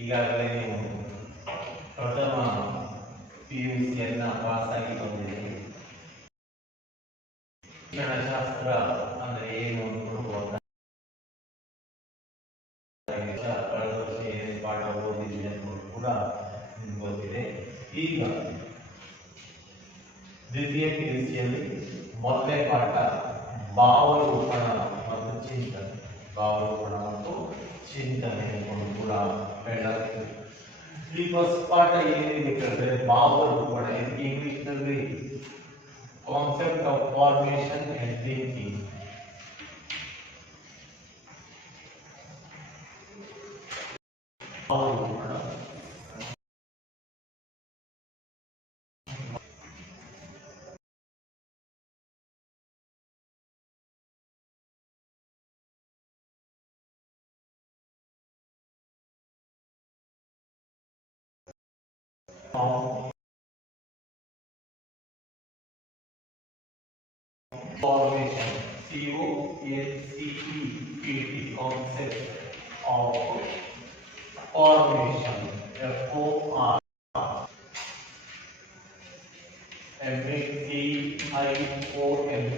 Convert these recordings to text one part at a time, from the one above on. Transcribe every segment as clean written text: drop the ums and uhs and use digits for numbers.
ಈಗಾಗಲೇ ನೀವು ಪ್ರಥಮ PUCಯನ್ನು ಪಾಸ್ ಆಗಿ ಬಂದಿದ್ದೀರಿ. ಶಿಕ್ಷಣಶಾಸ್ತ್ರ ಅಂದ್ರೆ ಏನು ಅಂತ ಕಳೆದ ವರ್ಷ ಏನೇನು ಪಾಠ ಓದಿದ್ವಿ ಅನ್ನೋದು ಕೂಡ ನಿಮ್ಗೆ ಗೊತ್ತಿದೆ. ಈಗ ದ್ವಿತೀಯ PUCಯಲ್ಲಿ ಮೊದಲನೇ ಪಾಠ ಭಾವರೂಪಣ ಮತ್ತು ಚಿಂತನೆ. ಭಾವರೂಪಣ ಮತ್ತು ಚಿಂತನೆ ಕೂಡ ಹೇಳಲಾಗ್ತದೆ. ಈ ಫಸ್ಟ್ ಪಾಠ ಏನಿದೆ ಕೇಳಿದ್ರೆ ಭಾವರೂಪಣ. ಇದಕ್ಕೆ ಇಂಗ್ಲಿಷ್ ನಲ್ಲಿ concept of formation and thinking. ಭಾವರೂಪಣ formation, CONCEPT, concept of formation, FOR, FACION,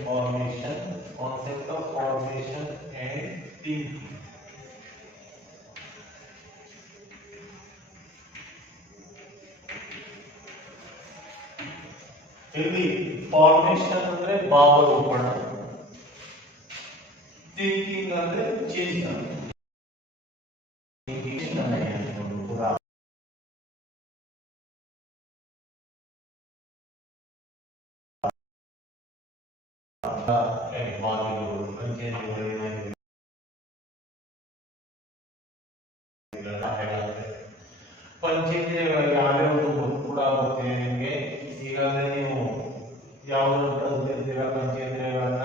formation, concept of formation and thinking. ಇಲ್ಲಿ ಫಾರ್ಮೇಶನ್ ಅಂದ್ರೆ ಭಾವರೂಪಣ, ಥಿಂಕಿಂಗ್ ಅಂದ್ರೆ ಚಿಂತನೆ. ಪಂಚೇಂದ್ರಿಯಗಳು ಯಾವ್ಯಾವುದು ಕೂಡ ಗೊತ್ತಿದೆ ನಿಮಗೆ. ಈಗಾಗಲೇ ನೀವು ಯಾವ್ದು ಕಲಿತಿದ್ದೀರಾ ಪಂಚೇಂದ್ರಿಯಗಳನ್ನ?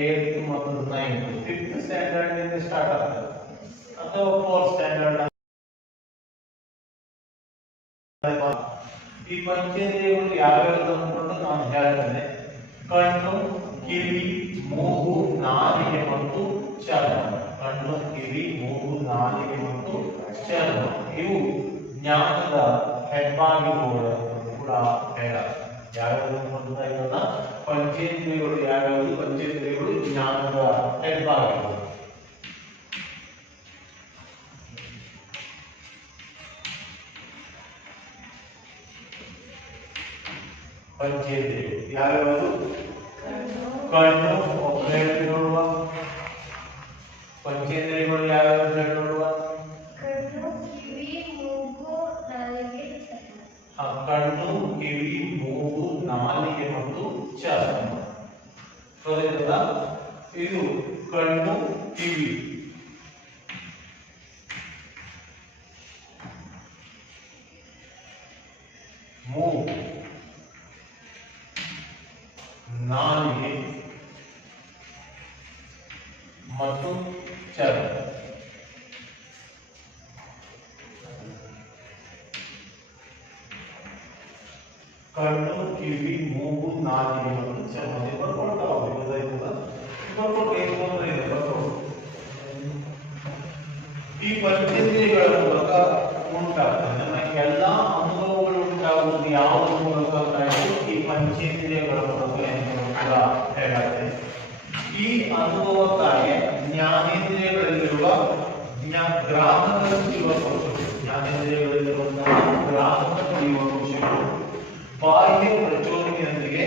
8th ಮತ್ತು 9th 5th ಸ್ಟ್ಯಾಂಡರ್ಡ್ ನಿಂದ ಸ್ಟಾರ್ಟ್ ಆಗ್ತದೆ ಅಥವಾ 4th ಸ್ಟ್ಯಾಂಡರ್ಡ್. ಈ ಪಂಚೇಂದ್ರಿಯಗಳು ಯಾವ್ಯಾವುದು ಅಂದ್ಕೊಂಡು ನಾನು ಹೇಳ್ತೇನೆ. ಕಣ್ಣು, ಕಿವಿ, ಮೂಗು, ನಾಲಿಗೆ ಮತ್ತು ಚರ್ಮ. ಕಣ್ಣು, ಕಿವಿ, ಮೂಗು, ನಾಲಿಗೆ ಮತ್ತು ಚರ್ಮ ಇವು ಜ್ಞಾನದ ಹೆಬ್ಬಾಗಿಲುಗಳು ಕೂಡ ಹೇಳ. ಯಾವ್ಯಾವುದು ಅಂತ ಇರೋಲ್ಲ ಪಂಚೇಂದ್ರಿಯಗಳು. ಯಾವ್ಯಾವುದು ಪಂಚೇಂದ್ರಿಯಗಳು? ಜ್ಞಾನದ ಹೆಬ್ಬಾಗಿಲು. ಪಂಚೇಂದ್ರಿಯಗಳು ಯಾವ್ಯಾವುದು? ಕಣ್ಣು ಒಬ್ಬರೇ ನೋಡುವ. ಪಂಚೇಂದ್ರಿಯಗಳು ಯಾವ್ಯಾವುದು ನೋಡುವ? ಕಣ್ಣು, ಕಿವಿ, ಮೂಗು, ನಾಲಿಗೆ ಮತ್ತು ಚರ್ಮ. ಇದು ಕಣ್ಣು, ಕಿವಿ. ಮೂಗು, ನಾಲಿಗೆ ಮತ್ತು ಚರ್ಮ. ಕಣ್ಣು, ಕಿವಿ, ಮೂಗು, ನಾಲಿಗೆ ಮತ್ತು ಚರ್ಮ. ಈ ಪಂಚೇಂದ್ರಿಯಗಳ ಮೂಲಕ ಉಂಟಾಗ್ತದೆ ನಮ್ಮ ಎಲ್ಲಾ ಅನುಭವಗಳು. ಉಂಟಾಗುವುದು ಯಾವುದ್ರ ಮೂಲಕ? ಈ ಪಂಚೇಂದ್ರಿಯಗಳ ಮೂಲಕ ಕೂಡ ಹೇಳುತ್ತೆ. ಈ ಅನುಭವಕ್ಕಾಗಿ ಜ್ಞಾನೇಂದ್ರಿಯಗಳಲ್ಲಿರುವ ಗ್ರಾಹಕ ಜೀವಕೋಶಗಳು, ಜ್ಞಾನೇಂದ್ರಿಯಗಳಲ್ಲಿರುವಂತಹ ಗ್ರಾಹಕ ಜೀವಕೋಶಗಳು ಬಾಹ್ಯ ಪ್ರಚೋದನೆಯೊಂದಿಗೆ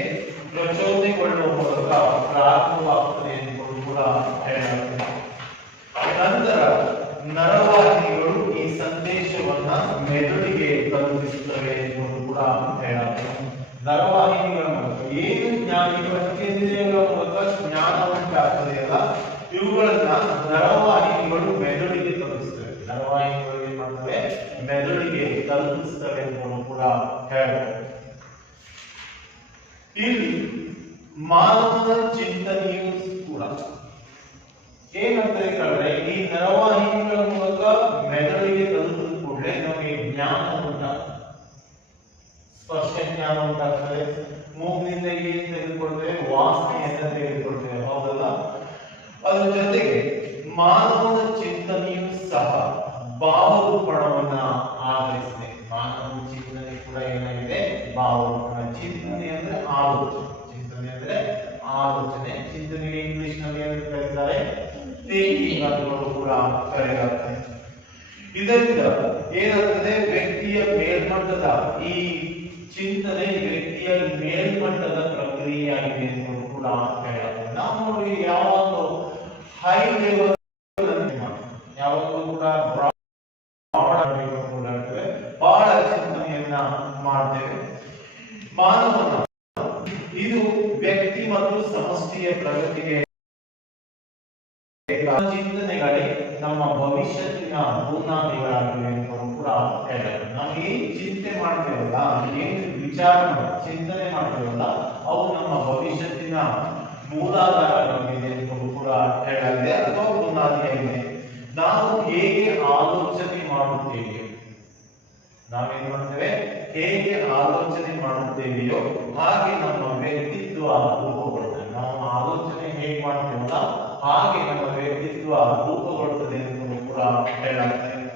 ಪ್ರಚೋದನೆಗೊಳ್ಳುವ ಮೂಲಕ ಪ್ರಾರಂಭವಾಗುತ್ತದೆ ಎಂದು ಕೂಡ ಹೇಳಲಾಗುತ್ತದೆ. ನಂತರ ನರವಾಹಿನಿಗಳು ಈ ಸಂದೇಶವನ್ನ ಮೆದುಳಿಗೆ ತಲುಪಿಸುತ್ತವೆ ಎಂದು ಕೂಡ ಹೇಳಲಾಗುತ್ತದೆ. ನರವಾಹಿನಿಗಳ ಮೂಲಕ ಏನು ಜ್ಞಾನ, ಪಂಚೇಂದ್ರಿಯಗಳ ಮೂಲಕ ಜ್ಞಾನ ಉಂಟಾಗ್ತದೆ ಅಲ್ಲ, ಇವುಗಳನ್ನ ನರವಾಹಿನಿಗಳು ಮೆದುಳಿಗೆ ತಲುಪಿಸ್ತವೆ. ನರವಾಹಿನಿಗಳು ಏನ್ ಮಾಡ್ತವೆ? ಮೆದುಳಿಗೆ ತಲುಪಿಸ್ತವೆ ಎಂದು ಕೂಡ ಹೇಳಬಹುದು. ಇಲ್ಲಿ ಮಾನವನ ಚಿಂತನೆಯೂ ಕೂಡ ಏನಂತ ಹೇಳಿದ್ರೆ, ಈ ನರವಾಹಿನಿಗಳ ಮೂಲಕ ಮೆದುಳಿಗೆ ತಲುಪಿದ ಕೂಡಲೇ ನಮಗೆ ಜ್ಞಾನ ಉಂಟಾಗ್ತದೆ. ಸ್ಪರ್ಶ ಜ್ಞಾನ ಉಂಟಾಗ್ತದೆ. ಮೂಗಿನಿಂದ ಏನು ತೆಗೆದುಕೊಳ್ತೇವೆ? ವಾಸನೆಯನ್ನ ತೆಗೆದುಕೊಳ್ತೇವೆ, ಹೌದಲ್ಲ? ಅದರ ಜೊತೆಗೆ ಮಾನವನ ಚಿಂತನೆಯೂ ಸಹ ಭಾವರೂಪಣವನ್ನ ಆಧರಿಸಿದೆ. ಮಾನವ ಚಿಂತನೆ ಕೂಡ ಏನಾಗಿದೆ, ಭಾವರೂಪಣ. ಚಿಂತನೆ ಅಂದ್ರೆ ಆಲೋಚನೆ, ಚಿಂತನೆ ಅಂದ್ರೆ ಆಲೋಚನೆ. ಚಿಂತನೆಗೆ ಇಂಗ್ಲಿಷ್ ನಲ್ಲಿ ಏನು ಕರೀತಾರೆ, ಥಿಂಕಿಂಗ್ ಅಂತ ಕೂಡ ಕರೆಯಲಾಗ್ತದೆ. ಇದರಿಂದ ಏನಾಗ್ತದೆ, ವ್ಯಕ್ತಿಯ ಮೇಲ್ಮಟ್ಟದ ಈ ಚಿಂತನೆ ವ್ಯಕ್ತಿಯ ಮೇಲ್ಮಟ್ಟದ ಪ್ರಕ್ರಿಯೆಯಾಗಿದೆ ಎಂದು ಕೂಡ ಹೇಳಲಾಗ್ತದೆ. ನಾವು ನೋಡಿ ಯಾವಾಗಲೂ ಹೈ ಲೆವೆಲ್ ಯಾವಾಗಲೂ ಕೂಡ ಬಹಳ ಚಿಂತನೆಯನ್ನ ಮಾಡ್ತೇವೆ. ಮಾನವನ ಇದು ವ್ಯಕ್ತಿ ಮತ್ತು ಸಮಷ್ಟಿಯ ಪ್ರಗತಿಗೆ ಚಿಂತನೆಗಳೇ ನಮ್ಮ ಭವಿಷ್ಯತ್ತಿನ ಬುನಾದಿಗಳಾಗಿವೆ ಎಂದು ಕೂಡ ಹೇಳ್ತಾರೆ. ನಾವು ಏನ್ ಚಿಂತೆ ಮಾಡ್ತೇವಲ್ಲ, ಏನ್ ವಿಚಾರ ಚಿಂತನೆ ಮಾಡ್ತೇವಲ್ಲ, ಅವು ನಮ್ಮ ಭವಿಷ್ಯತ್ತಿನ ಮೂಲಾಧಾರಗಳಾಗಿದೆ ಎಂದು ಕೂಡ ಹೇಳಲಾಗಿದೆ ಅಥವಾ ಬುನಾದಿಯಾಗಿದೆ. ನಾವು ಹೇಗೆ ಆಲೋಚನೆ ಮಾಡುತ್ತೇವೆ, ನಾವೇನ್ ಮಾಡ್ತೇವೆ, ಹೇಗೆ ಆಲೋಚನೆ ಮಾಡುತ್ತೇವೆಯೋ ಹಾಗೆ ನಮ್ಮ ವ್ಯಕ್ತಿತ್ವ ರೂಪುಗೊಳ್ಳುತ್ತದೆ. ನಾವು ಆಲೋಚನೆ ಹೇಗೆ ಮಾಡ್ತೇವಲ್ಲ ಹಾಗೆ ನಮ್ಮ ವ್ಯಕ್ತಿತ್ವ ರೂಪುಗೊಳ್ಳುತ್ತದೆ ಎಂದು ಕೂಡ ಹೇಳಲಾಗ್ತದೆ.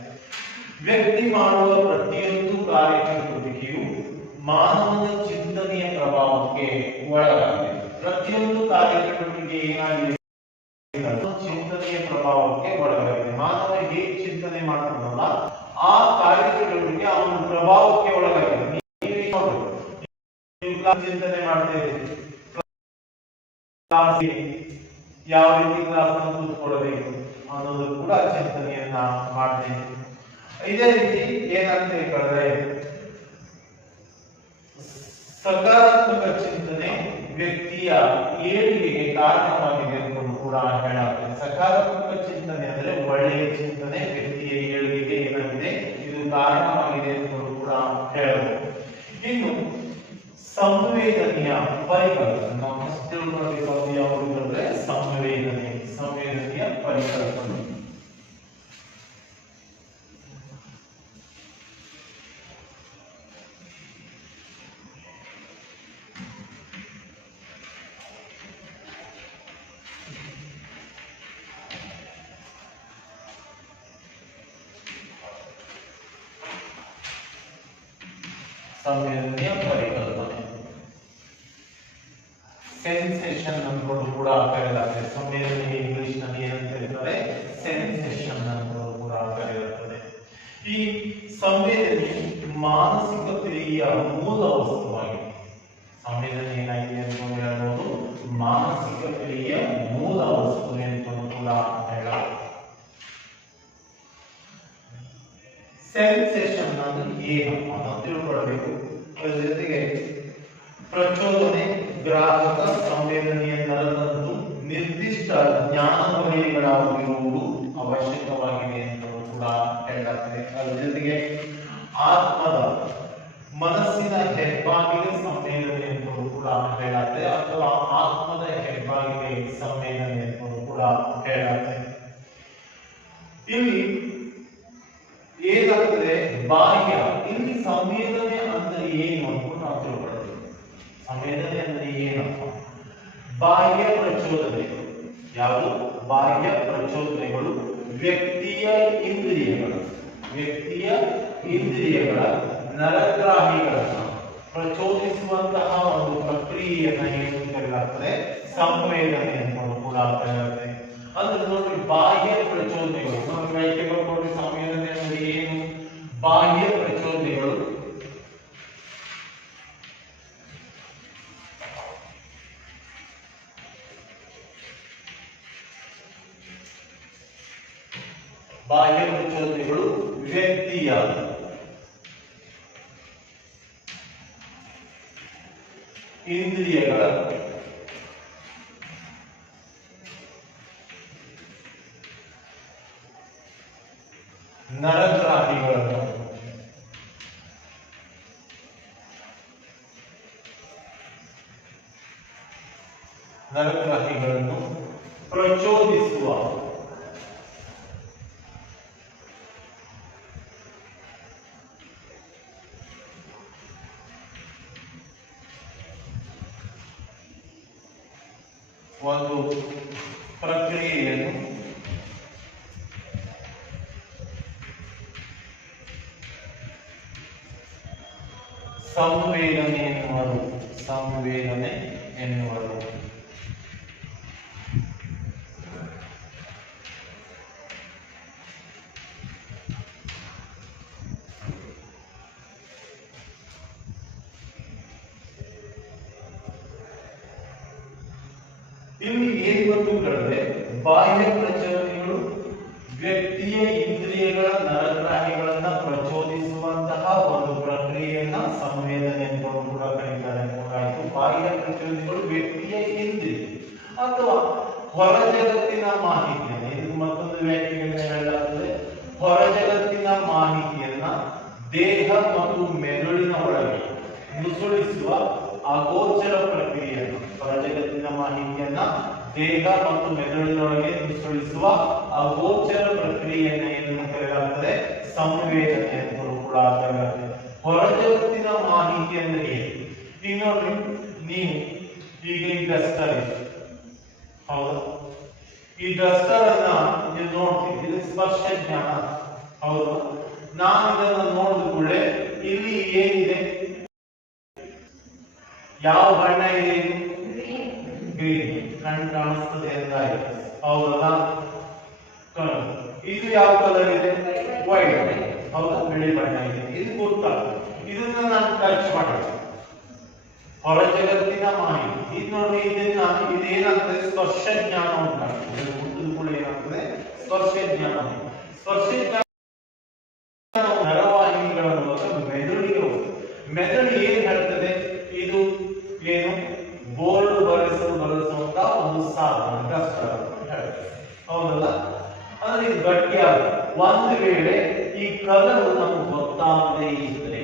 ವ್ಯಕ್ತಿ ಮಾಡುವ ಪ್ರತಿಯೊಂದು ಕಾರ್ಯಚಟುವಟಿಕೆಯು ಮಾನವನ ಚಿಂತನೆಯ ಪ್ರಭಾವಕ್ಕೆ ಒಳಗಾಗಿದೆ. ಪ್ರತಿಯೊಂದು ಕಾರ್ಯಚಟುವಟಿಕೆ ಏನಾಗಿದೆ, ಚಿಂತನೆಯ ಪ್ರಭಾವಕ್ಕೆ ಒಳಗಾಗಿದೆ. ಮಾನವ ಹೇಗೆ ಚಿಂತನೆ ಮಾಡ್ತಾನಲ್ಲ ಆ ಕಾರ್ಯಚಟುವಟಿಕೆ ಅವನ ಪ್ರಭಾವಕ್ಕೆ ಒಳಗಾಗಿದೆ. ಚಿಂತನೆ ಮಾಡ್ತೇವೆ, ಯಾವ ರೀತಿ ಕ್ಲಾಸ್ ಕೂತ್ಕೊಳ್ಬೇಕು ಅನ್ನೋದು ಕೂಡ ಚಿಂತನೆಯನ್ನ ಮಾಡ್ತೇವೆ. ಇದೇ ರೀತಿ ಏನಂತ ಹೇಳಿದ್ರೆ, ಸಕಾರಾತ್ಮಕ ಚಿಂತನೆ ವ್ಯಕ್ತಿಯ ಏಳಿಗೆಗೆ ಕಾರಣವಾಗಿದೆ ಎಂದು ಕೂಡ ಹೇಳಲಾಗಿದೆ. ಸಕಾರಾತ್ಮಕ ಚಿಂತನೆ ಅಂದ್ರೆ ಒಳ್ಳೆಯ ಚಿಂತನೆ ವ್ಯಕ್ತಿಯ ಏಳಿಗೆಗೆ ಏನಾಗಿದೆ, ಇದು ಕಾರಣವಾಗಿದೆ ಎಂದು ಕೂಡ ಹೇಳಬಹುದು. ಇನ್ನು ಸಂವೇದನೆಯ ಪರಿಕಲ್ಪನೆ, ನಾವು ಫಸ್ಟ್ ತಿಳ್ಕೊಳ್ಬೇಕಾದ ಯಾವುದು ಅಂದ್ರೆ ಸಂವೇದನೆಯ ಪರಿಕಲ್ಪನೆ. ಸಂವೇದನೆಯ ಪರಿಕಲ್ಪನೆ ಸೆನ್ಸೇಷನ್ ಅನ್ಕೊಂಡು ಕೂಡ ಕರೆಯಲಾಗ್ತದೆ. ಸಂವೇದನೆ ಇಂಗ್ಲಿಷ್ ನಲ್ಲಿ ಏನಂತ ಹೇಳ್ತಾರೆ, ಸೆನ್ಸೇಷನ್ ಅನ್ಕೊಂಡು ಕೂಡ ಕರೆಯಲಾಗ್ತದೆ. ಈ ಸಂವೇದನೆ ಮಾನಸಿಕ ಕ್ರಿಯೆಯ ಮೂಲ ವಸ್ತುವಾಗಿದೆ. ಸಂವೇದನೆ ಏನಾಗಿದೆ ಅಂತ ಹೇಳಬಹುದು, ಮಾನಸಿಕ ಕ್ರಿಯೆಯ ಮೂಲ ವಸ್ತು ಎಂದು ಕೂಡ ಹೇಳಲಾಗ್ತದೆ. ಸೆನ್ಸೇಷನ್ ಅಂದ್ರೆ ಏನಪ್ಪ ಅಂತ ತಿಳ್ಕೊಳ್ಬೇಕು. ಅದರ ಜೊತೆಗೆ ಪ್ರಚೋದನೆ ಗ್ರಾಹಕ ಸಂವೇದನೆಯ ನರದಂತು ನಿರ್ದಿಷ್ಟ ಜ್ಞಾನ ವಲಯಗಳಾಗಿರುವುದು ಅವಶ್ಯಕವಾಗಿದೆ ಎಂದು ಕೂಡ ಹೇಳಲಾಗ್ತದೆ. ಅದರ ಜೊತೆಗೆ ಆತ್ಮದ ಮನಸ್ಸಿನ ಹೆಬ್ಬಾಗಿಲು ಸಂವೇದನೆ ಎಂದು ಕೂಡ ಹೇಳಲಾಗ್ತದೆ, ಅಥವಾ ಆತ್ಮದ ಹೆಬ್ಬಾಗಿಲೆ ಸಂವೇದನೆ ಎಂದು ಕೂಡ ಹೇಳಲಾಗ್ತದೆ. ಇಲ್ಲಿ ಏನಾಗ್ತದೆ, ಬಾಹ್ಯ, ಇಲ್ಲಿ ಸಂವೇದನೆ ಅಂದ್ರೆ ಏನು ಅಂತ ನಾವು ತಿಳ್ಕೊಳ್ತೀವಿ. ಸಂವೇದನೆ ಅಂದ್ರೆ ಏನಪ್ಪ, ಬಾಹ್ಯ ಪ್ರಚೋದನೆಗಳು. ಯಾವುದು ಬಾಹ್ಯ ಪ್ರಚೋದನೆಗಳು? ವ್ಯಕ್ತಿಯ ಇಂದ್ರಿಯಗಳ ನರಗ್ರಾಹಿಗಳನ್ನ ಪ್ರಚೋದಿಸುವಂತಹ ಒಂದು ಪ್ರಕ್ರಿಯೆಯನ್ನ ಏನು ಕರೆಯಲಾಗ್ತದೆ, ಸಂವೇದನೆ ಅಂತ ಕೂಡ ಕರೆಯಲಾಗ್ತದೆ. ಅಂದ್ರೆ ನೋಡಿ, ಬಾಹ್ಯ ಪ್ರಚೋದನೆಗಳು ನೋಡಿ, ಸಂವೇದನೆ ಅಂದ್ರೆ ಏನು? ಬಾಹ್ಯ ಪ್ರಚೋದನೆಗಳು ವ್ಯಕ್ತಿಯ ಇಂದ್ರಿಯಗಳ ನರಗ್ರಾಹಿಗಳನ್ನು ಪ್ರಚೋದಿಸುವ ಒಂದು ಪ್ರಕ್ರಿಯೆಯನ್ನು ಸಂವೇದನೆ ಎನ್ನುವರು. ಸಂವೇದನೆ ಎನ್ನುವರು. ಇಲ್ಲಿ ಏನ್ ಗೊತ್ತುಗಳಿದೆ, ಬಾಹ್ಯ ಪ್ರಚೋದನೆಗಳು ವ್ಯಕ್ತಿಯ ಇಂದ್ರಿಯಗಳ ನರಗ್ರಾಹಿಗಳನ್ನ ಪ್ರಚೋದಿಸುವಂತಹ ಒಂದು ಪ್ರಕ್ರಿಯೆಯನ್ನ ಸಂವೇದನೆ ಅಂತ ಕೂಡ ಕರೀತಾರೆ. ಬಾಹ್ಯ ಪ್ರಚೋದನೆಗಳು ವ್ಯಕ್ತಿಯ ಇಂದ್ರಿಯ ಅಥವಾ ಹೊರ ಜಗತ್ತಿನ ಮಾಹಿತಿಯನ್ನು, ಇದು ಮತ್ತೊಂದು ವ್ಯಾಖ್ಯೆಯನ್ನು ಹೇಳಲಾಗುತ್ತದೆ. ಹೊರ ಜಗತ್ತಿನ ಮಾಹಿತಿಯನ್ನ ದೇಹ ಮತ್ತು ಮೆದುಳಿನ ಒಳಗೆ ನುಸುಳಿಸುವ ಅಗೋಚರ ಪ್ರಕ್ರಿಯೆಯನ್ನು, ಹೊರ ಜಗತ್ತಿನ ಮಾಹಿತಿಯನ್ನ ದೇಹ ಮತ್ತು ಮೆದುಳಿನೊಳಗೆ ನುಸುಳಿಸುವ ಅಗೋಚರ ಪ್ರಕ್ರಿಯೆಯನ್ನು ಏನು ಕರೆಯಲಾಗುತ್ತದೆ, ಸಂವೇದನೆ ಅಂತ ಕೂಡ ಕರೆಯಲಾಗುತ್ತದೆ. ಹೊರ ಜಗತ್ತಿನ ಮಾಹಿತಿ ಅಂದ್ರೆ ಏನು? ಈಗ ನೋಡ್ರಿ, ನೀವು ಈಗ ಈ ಡಸ್ಟರ್ ಇದೆ, ಹೌದಾ? ಈ ಡಸ್ಟರ್ ಅನ್ನ ನೀವು ನೋಡ್ತೀವಿ, ಇದು ಸ್ಪರ್ಶ ಜ್ಞಾನ, ಹೌದು. ನಾನು ಇದನ್ನು ನೋಡಿದ ಕೂಡಲೇ ಇಲ್ಲಿ ಏನಿದೆ, ಯಾವ ಬಣ್ಣ ಇದೆ? ಗ್ರೀನ್. ಕಣ್ಣು ಕಾಣಿಸ್ತದೆ ಎಂದಾಯ್ತು, ಹೌದಲ್ಲ? ಇದು ಯಾವ ಕಲರ್ ಇದೆ? ವೈಟ್, ಹೌದಾ? ಬಿಳಿ ಬಣ್ಣ ಇದೆ. ಇದು ಗೊತ್ತಾಗ್ತದೆ. ಇದನ್ನ ನಾನು ಟಚ್ ಮಾಡಬೇಕು, ಹೊರ ಜಗತ್ತಿನ ಮಾಹಿತಿ. ಇದು ನೋಡಿ, ಇದೇನಾಗ್ತದೆ? ಸ್ಪರ್ಶ ಜ್ಞಾನ ಉಂಟಾಗ್ತದೆ. ಕೂಡ ಏನಾಗ್ತದೆ? ಸ್ಪರ್ಶ ಜ್ಞಾನ. ಸ್ಪರ್ಶ ಜ್ಞಾನ ನರವಾಹಿನಿಗಳ ಮೂಲಕ ಮೆದುಳಿಗೆ ಹೋಗ್ತದೆ. ಮೆದುಳು ಏನ್ ಹೇಳ್ತದೆ? ಇದು ಏನು? ಬೋರ್ಡ್ ಬಳಸುವಂತ ಒಂದು ಸಾಧನ, ಡಸ್ಟರ್ ಅಂತ ಹೇಳ್ತದೆ, ಹೌದಲ್ಲ? ಅಂದ್ರೆ ಇದು ಗಟ್ಟಿಯಾಗ ಒಂದು ವೇಳೆ ಈ ಕಲರ್ ನಮ್ಗೆ ಗೊತ್ತಾಗದೇ ಇದ್ರೆ,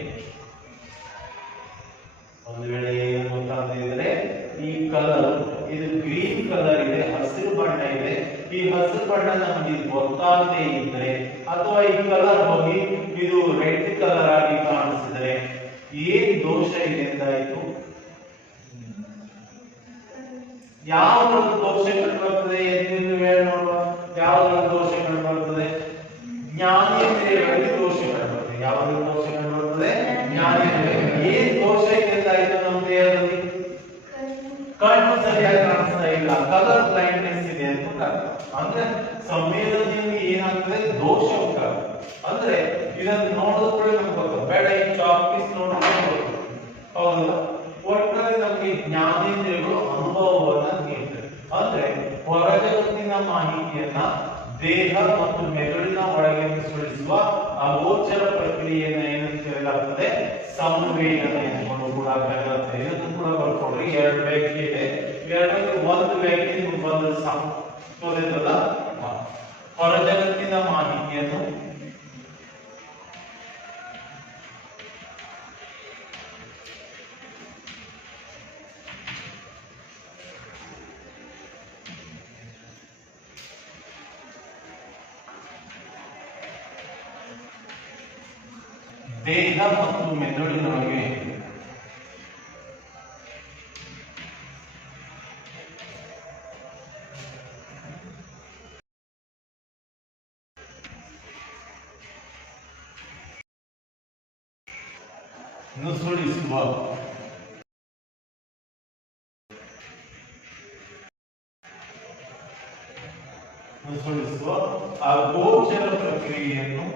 ಒಂದು ವೇಳೆ ಏನು ಗೊತ್ತಾಗದೇ ಇದ್ರೆ, ಈ ಕಲರ್ ಇದು ಗ್ರೀನ್ ಕಲರ್ ಇದೆ, ಹಸಿರು ಬಣ್ಣ ಇದೆ, ಈ ಹಸಿರು ಬಣ್ಣ ನಮ್ಗೆ ಗೊತ್ತಾಗದೇ ಇದ್ರೆ, ಅಥವಾ ಈ ಕಲರ್ ಹೋಗಿ ಇದು ರೆಡ್ ಕಲರ್ ಆಗಿ ಕಾಣಿಸಿದ್ರೆ ಏನ್ ದೋಷ ಇದೆ ಅಂತಾಯ್ತು? ಯಾವ ದೋಷ ಕಂಡುಬರ್ತದೆ ಎಂದು ಹೇಳಿ ನೋಡುವ. ಯಾವ ದೋಷ ಕಂಡುಬರ್ತದೆ? ಜ್ಞಾನೇಂದ್ರಿಯಗಳಲ್ಲಿ ದೋಷ ಕಂಡುಬರ್ತದೆ. ಯಾವ ದೋಷ ಕಂಡುಬರ್ತದೆ? ಜ್ಞಾನೇಂದ್ರಿಯ. ಏನ್ ದೋಷ ಇದೆ ಅಂತಾಯ್ತು ನಮ್ಮ ದೇಹದಲ್ಲಿ? ಕಣ್ಣು ಸರಿಯಾಗಿ ಕಾಣಿಸ್ತಾ ಇಲ್ಲ, ಕಲರ್ ಬ್ಲೈಂಡ್ನೆಸ್ ಇದೆ ಅಂತ. ಅಂದ್ರೆ ಸಂವೇದನೆಯಲ್ಲಿ ಏನಾಗ್ತದೆ? ದೋಷ ಉಂಟಾಗ್ತದೆ. ಅಂದ್ರೆ ಇದನ್ನು ನೋಡಿದ್ರೆ ನಮ್ಗೆ ಗೊತ್ತು, ಬೇಡ ಈ ಚಾಕ್ ಪೀಸ್ ನೋಡಿದ್ರೆ ಹೌದಲ್ಲ? ಒಟ್ಟಿನಲ್ಲಿ ನಮಗೆ ಜ್ಞಾನೇಂದ್ರಿಯಗಳು ಅನುಭವವನ್ನ ನೀಡ್ತದೆ. ಅಂದ್ರೆ ಹೊರ ಜಗತ್ತಿನ ಮಾಹಿತಿಯನ್ನ ದೇಹ ಮತ್ತು ಮೆದುಳಿನ ಒಳಗೆ ನುಸುಳಿಸುವ ಅಗೋಚರ ಪ್ರಕ್ರಿಯೆಯನ್ನು ಏನಂತ ಕರೆಯಲಾಗುತ್ತದೆ? ಸಂವೇದನೆ ಎಂದು ಕೂಡ ಕರೆಯಲಾಗುತ್ತದೆ. ಇದನ್ನು ಕೂಡ ಬರ್ಕೊಡ್ರಿ. ಎರಡು ವ್ಯಾಖ್ಯೆ ಇದೆ, ಎರಡರಲ್ಲಿ ಒಂದು ವ್ಯಾಖ್ಯೆ ನಿಮ್ಗೆ ಬಂದ್ರೆ ಸಾಕು. ಗೊತ್ತಾಯ್ತಲ್ಲ? ಹೊರ ಜಗತ್ತಿನ ಮಾಹಿತಿಯನ್ನು ದೇಹ ಮತ್ತು ಮೆದುಳಿನೊಳಗೆ ನುಸುಳಿಸುವ ಅಗೋಚರ ಪ್ರಕ್ರಿಯೆಯನ್ನು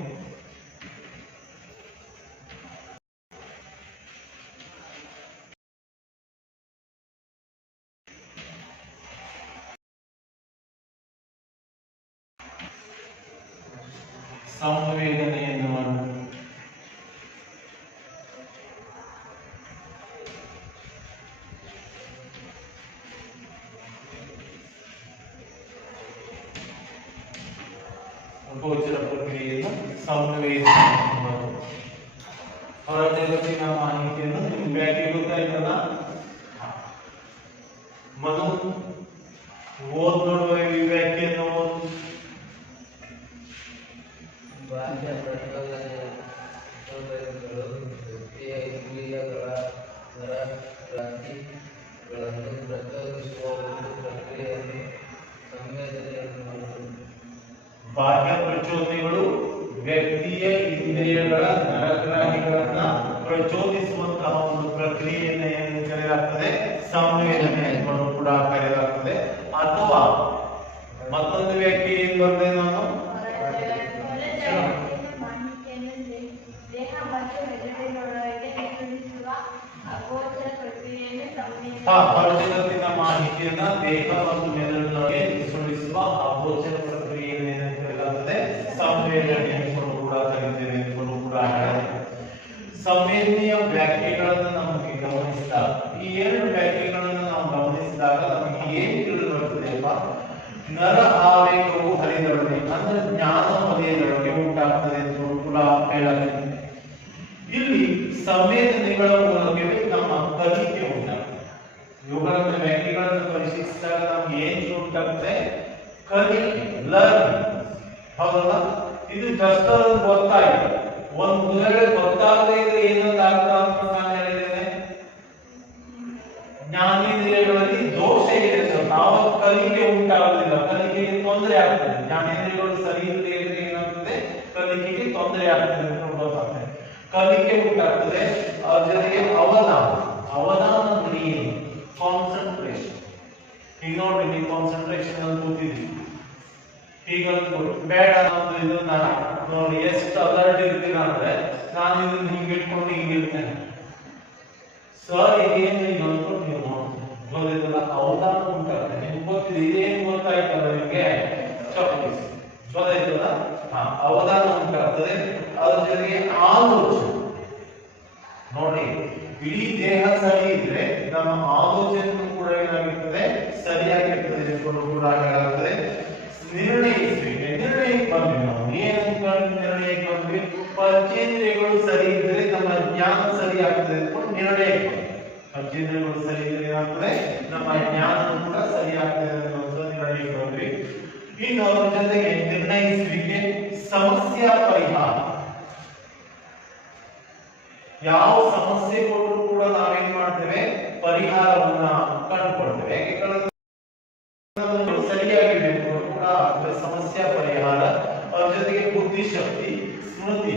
ಸಂವೇದನೆ ಎನ್ನುವರು. ಅಗೋಚರ ಪ್ರಕ್ರಿಯೆಯನ್ನು ಸಂವೇದನೆ ಎನ್ನುವರು. ಹೊರ ಜಗತ್ತಿನ ಮಾಹಿತಿಯನ್ನು ನಿಮ್ಗೆ ವ್ಯಾಖ್ಯೆ ಗೊತ್ತಾಯ್ತಲ್ಲ? ಮನು ಓದ್ ನೋಡುವ ಈ ವ್ಯಾಖ್ಯೆಯನ್ನು ಓದು. ಬಾಹ್ಯ ಪ್ರಚೋದನೆಗಳು ವ್ಯಕ್ತಿಯ ಇಂದ್ರಿಯಗಳ ನರಗ್ರಾಹಿಗಳನ್ನು ಪ್ರಚೋದಿಸುವ ಒಂದು ಪ್ರಕ್ರಿಯೆಯನ್ನು ಸಂವೇದನೆ ಎನ್ನುವರು. ಬಾಹ್ಯ ಪ್ರಚೋದನೆಗಳು ವ್ಯಕ್ತಿಯ ಇಂದ್ರಿಯಗಳ ನರಗ್ರಾಹಿಗಳನ್ನ ಪ್ರಚೋದಿಸುವಂತಹ ಒಂದು ಪ್ರಕ್ರಿಯೆಯನ್ನು ಏನು ಕರೆಯಲಾಗ್ತದೆ, ಸಂವೇದನೆ ಎಂದು ಕೂಡ ಕರೆಯಲಾಗ್ತದೆ. ಅಥವಾ ಮತ್ತೊಂದು ವ್ಯಕ್ತಿ ಏನ್ ಬರ್ತದೆ, ನಾನು ಹೊರಜಗತ್ತಿನ ಮಾಹಿತಿಯನ್ನ ದೇಹ ಮತ್ತು ಮೆದುಳಿನೊಳಗೆ ಸುಳಿಸುವ ಅಗೋಚರ ಪ್ರಕ್ರಿಯೆಯನ್ನು ಏನು ಕರೆಯಲಾಗ್ತದೆ, ಸಂವೇದನೆ ಎಂದು ಕೂಡ ಕರೀತೇವೆ ಎಂದು ಕೂಡ ಹೇಳಿದೆ. ಸಂವೇದನೆಯ ವ್ಯಾಖ್ಯೆಗಳನ್ನು ನಮಗೆ ಗಮನಿಸಿದಾಗ, ಈ ಎರಡು ವ್ಯಾಖ್ಯೆಗಳನ್ನು ನಾವು ಗಮನಿಸಿದಾಗ ನಮಗೆ ಏನು ತಿಳಿದು ಬರ್ತದೆಪ್ಪ, ನರ ಆವೇಗವು ಹರಿದೊಳಗೆ ಅಂದ್ರೆ ಜ್ಞಾನ ವಲಯದೊಳಗೆ ಉಂಟಾಗ್ತದೆ ಎಂದು ಕೂಡ ಹೇಳಲಾಗಿದೆ. ಇಲ್ಲಿ ಸಂವೇದನೆಗಳ ಮೂಲಕವೇ ನಮ್ಮ ಕಲಿಕೆ ಉಂಟಾಗ್ತದೆ. ಇವುಗಳನ್ನು ವ್ಯಾಖ್ಯೆಗಳನ್ನು ಪರಿಶೀಲಿಸಿದಾಗ ನಮ್ಗೆ ಏನು ಉಂಟಾಗ್ತದೆ, ಕಲಿಕೆ, ಲರ್ನಿಂಗ್. ಹೌದಲ್ಲ? ಇದು ಜಸ್ಟ್ ಗೊತ್ತಾಯ್ತು. ಒಂದು ವೇಳೆ ಗೊತ್ತಾಗದೇ ಇದ್ರೆ ಏನಂತ ಆಗ್ತದೆ ಅಂತ ನಾನು ಹೇಳಿದ್ದೇನೆ, ಜ್ಞಾನೇಂದ್ರಿಯಗಳಲ್ಲಿ ದೋಷ ಇದೆ, ನಾವು ಕಲಿಕೆ ಉಂಟಾಗುವುದಿಲ್ಲ, ಕಲಿಕೆಗೆ ತೊಂದರೆ ಆಗ್ತದೆ. ಜ್ಞಾನೇಂದ್ರಿಯಗಳು ಸರಿ ಇಲ್ಲದೆ ಇದ್ರೆ ಏನಾಗ್ತದೆ, ಕಲಿಕೆಗೆ ತೊಂದರೆ ಆಗ್ತದೆ ಅಂತ ಗೊತ್ತಾಗ್ತದೆ, ಕಲಿಕೆ ಉಂಟಾಗ್ತದೆ. ಅದ್ರ ಜೊತೆಗೆ ಅವಧಾನ ಅಂದ್ರೆ ಏನು, ಕಾನ್ಸಂಟ್ರೇಷನ್. ಈಗ ನೋಡಿ, ನೀವು ಕಾನ್ಸಂಟ್ರೇಷನ್ ಅಂತ ಕೂತಿದ್ವಿ, ಹೀಗಂತೂ ಬೇಡ ಅಂತ ಇದನ್ನ ನೋಡಿ ಎಷ್ಟು ಅಲರ್ಟ್ ಇರ್ತೀರ ಅಂದ್ರೆ, ನಾನು ಇದನ್ನ ಹಿಂಗೆ ಇಟ್ಕೊಂಡು ಹಿಂಗಿರ್ತೇನೆ ಸರ್, ಇದೇನು ಈಗ ಅಂದ್ಕೊಂಡು ನೀವು ಗೊತ್ತಿಲ್ಲ, ಅವಧಾನ ಉಂಟಾಗ್ತದೆ. ನಿಮ್ಗೆ ಗೊತ್ತಿದೆ, ಇದೇನು ಗೊತ್ತಾಯ್ತಲ್ಲ ನಿಮ್ಗೆ, ಚಪ್ಪಲಿಸಿ ಗೊತ್ತಾಯ್ತಲ್ಲ, ಅವಧಾನ ಉಂಟಾಗ್ತದೆ. ಅದ್ರ ಜೊತೆಗೆ ಆಲೋಚನೆ ನೋಡಿ, ಇಡೀ ದೇಹ ಸರಿ ಇದ್ರೆ ನಮ್ಮ ಆಲೋಚನೆ ಕೂಡ ಏನಾಗಿರ್ತದೆ, ಸರಿಯಾಗಿರ್ತದೆ ಎಂದು ಕೂಡ ಹೇಳಲಾಗ್ತದೆ. ನಿರ್ಣಯಿಸುವಿಕೆ, ನಿರ್ಣಯಕ್ಕೆ ಬಂದ್ವಿ ನಾವು, ಏನಂತ ನಿರ್ಣಯಕ್ಕೆ ಬಂದ್ವಿ, ಪಂಚೇಂದ್ರಿಯಗಳು ಸರಿ ಇದ್ರೆ ನಮ್ಮ ಜ್ಞಾನ ಸರಿ ಆಗ್ತದೆ ಅಂತ ನಿರ್ಣಯಕ್ಕೆ ಬಂದ್ವಿ. ಪಂಚೇಂದ್ರಿಯಗಳು ಸರಿ ಇದ್ರೆ ಏನಾಗ್ತದೆ, ನಮ್ಮ ಜ್ಞಾನ ಕೂಡ ಸರಿ ಆಗ್ತದೆ ಅನ್ನೋ ನಿರ್ಣಯಕ್ಕೆ ಬಂದ್ವಿ. ಇನ್ನು ಅದ್ರ ಜೊತೆಗೆ ನಿರ್ಣಯಿಸುವಿಕೆ, ಸಮಸ್ಯೆ ಪರಿಹಾರ. ಯಾವ ಸಮಸ್ಯೆ ಕೊಟ್ಟರು ಕೂಡ ನಾವೇನ್ ಮಾಡ್ತೇವೆ, ಪರಿಹಾರವನ್ನ ಕಂಡುಕೊಳ್ತೇವೆ. ಸರಿಯಾಗಿದೆ ಕೂಡ ಸಮಸ್ಯೆ ಪರಿಹಾರ. ಅದ್ರ ಜೊತೆಗೆ ಬುದ್ಧಿಶಕ್ತಿ, ಸ್ಮೃತಿ.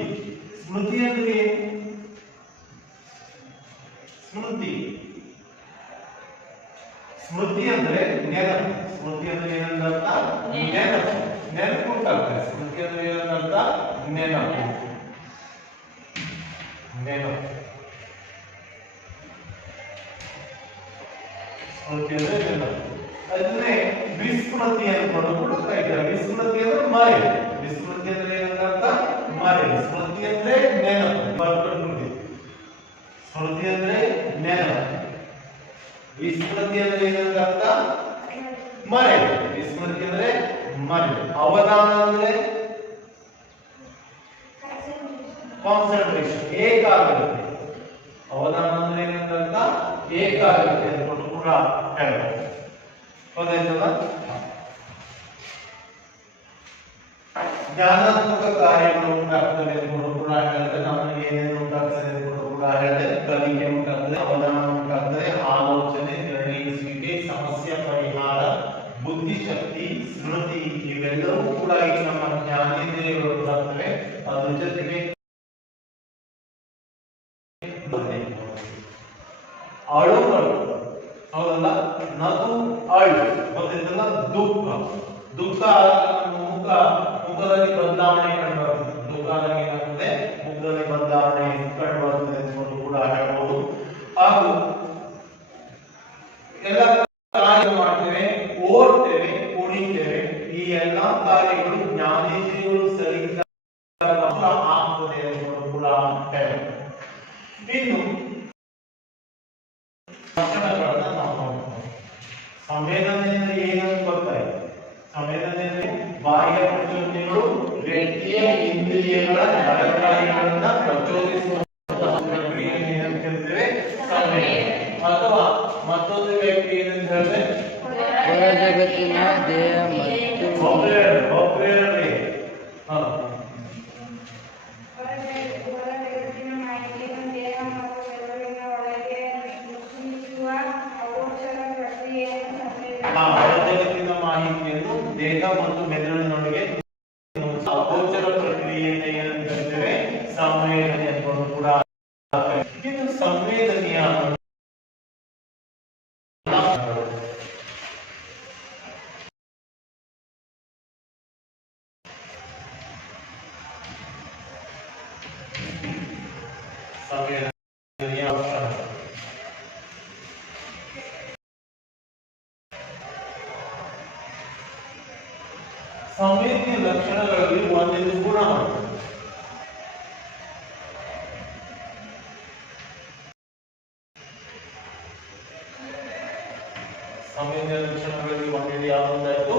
ಸ್ಮೃತಿ ಅಂದ್ರೆ ಏನು, ಸ್ಮೃತಿ ಅಂದ್ರೆ ನೆನಪು. ಸ್ಮೃತಿ ಅಂದ್ರೆ ಏನಂತ, ನೆನಪು. ನೆನಪು ಉಂಟಾಗ್ತದೆ. ಸ್ಮೃತಿ ಅಂದ್ರೆ ಏನಂತ, ನೆನಪು. ಸ್ಮೃತಿ ಅಂದ್ರೆ ನೆನಪು. ಅದನ್ನೇ ವಿಸ್ಮೃತಿ ಅನ್ಕೊಂಡು ಕೂಡ ಕರೀತಾರೆ. ವಿಸ್ಮೃತಿ ಅಂದ್ರೆ ಮರೆ. ವಿಸ್ಮೃತಿ ಅಂದ್ರೆ ಏನಂತ, ಮರೆ. ಸ್ಮೃತಿ ಅಂದ್ರೆ ನೆನಪು. ಬರ್ಕೊಂಡ್ಬಿಡಿ, ಸ್ಮೃತಿ ಅಂದ್ರೆ ನೆನಪು, ವಿಸ್ಮೃತಿ ಅಂದ್ರೆ ಏನಂತ, ಮರೆ. ವಿಸ್ಮೃತಿ ಅಂದ್ರೆ ಮರೆ. ಅವಧಾನ ಅಂದ್ರೆ ಕಾನ್ಸಂಟ್ರೇಷನ್, ಏಕಾಗ್ರತೆ. ಅವಧಾನ ಅಂದ್ರೆ ಏನಂತ, ಏಕಾಗ್ರತೆ ಅನ್ಕೊಂಡು ಕೂಡ ಹೇಳ್ತಾರೆ. ಗೊತ್ತಾಯ್ತಲ್ಲ? ಜ್ಞಾನಾತ್ಮಕ ಕಾರ್ಯಗಳು ಉಂಟಾಗ್ತವೆ ಎಂದು ಕೂಡ ಹೇಳ್ತಾರೆ. ನಮಗೆ ಏನೇನು ಉಂಟಾಗ್ತದೆ ಎಂದು ಕೂಡ ಹೇಳ್ತಾರೆ. ಕಲಿಕೆ ಉಂಟಾಗ್ತದೆ, ಅವಧಾನ ಉಂಟಾಗ್ತದೆ, ಆಲೋಚನೆ, ನಿರ್ಣಯಿಸುವಿಕೆ, ಸಮಸ್ಯೆ ಪರಿಹಾರ, ಬುದ್ಧಿಶಕ್ತಿ, ಸ್ಮೃತಿ, ಇವೆಲ್ಲವೂ ಕೂಡ ಈ ನಮ್ಮ ಜ್ಞಾನೇಂದ್ರಿಯಗಳು ಉಂಟಾಗ್ತವೆ. ಅದ್ರ ಜೊತೆಗೆ ಅಳುಗಳು, ಹೌದಲ್ಲ, ನಗು, ಅಳು, ಗೊತ್ತಿದ್ದಲ್ಲ, ದುಃಖ. ದುಃಖ ಮುಖದಲ್ಲಿ ಬದಲಾವಣೆ ಕಂಡು ಬರ್ತದೆ. ದುಃಖ ಆದಾಗ ಏನಾಗ್ತದೆ, ಮುಖದಲ್ಲಿ ಬದಲಾವಣೆ ಕಂಡು ಬರ್ತದೆ ಎಂದು ಕೂಡ ಹೇಳ್ಬೋದು. ಹಾಗೂ ಎಲ್ಲ ಕಾರ್ಯ ಮಾಡ್ತೇವೆ, ಓಡ್ತೇವೆ, ಕುಣಿತೇವೆ, ಈ ಎಲ್ಲಾ ಕಾರ್ಯಗಳು ಜ್ಞಾನೇಂದ್ರಿಯಗಳು ಸರಿ ಆಗ್ತದೆ ಎಂದು ಕೂಡ ಹೇಳ್ಬೋದು. ಇನ್ನು ಸಂವೇದನೆ ಅಂದ್ರೆ ಏನಂತ ಗೊತ್ತಾಯ್ತು. ಸಂವೇದನೆ ಅಂದ್ರೆ ಬಾಹ್ಯ ಪ್ರಚೋದನೆಗಳು ವ್ಯಕ್ತಿಯ ಇಂದ್ರಿಯಗಳ ನರಗ್ರಾಹಿಗಳನ್ನ ಪ್ರಚೋದಿಸುವಂತಹ ಪ್ರಕ್ರಿಯೆಯನ್ನು ಏನಂತ ಕರೀತೇವೆ, ಸಂವೇದನೆ. ಅಥವಾ ಮತ್ತೊಂದು ವ್ಯಕ್ತಿ ಏನಂತ ಹೇಳಿದ್ರೆ, ಹೊರಜಗತ್ತಿನ ದೇಹ ಮತ್ತು ಹೊರಜಗತ್ತಿನ ಮಾಹಿತಿಯನ್ನು ದೇಹ ಮತ್ತು ಮೆದುಳಿನೊಳಗೆ ಪ್ರಕ್ರಿಯೆಯನ್ನು ಏನಂತ ಕರೀತೇವೆ? ಸಂವೇದನೆ ಅನ್ನೋದು ಕೂಡ. ಇದು ಸಂವೇದನೆಯ ಸಂವೇದನೆಯ ಸಂವೇದನೆಯ ಲಕ್ಷಣಗಳಲ್ಲಿ ಒಂದೊಂದು ಗುಣಮಟ್ಟ. ಸಂವೇದನೆಯ ಲಕ್ಷಣಗಳಲ್ಲಿ ಒಂದೊಂದು ಯಾವುದಾಯ್ತು?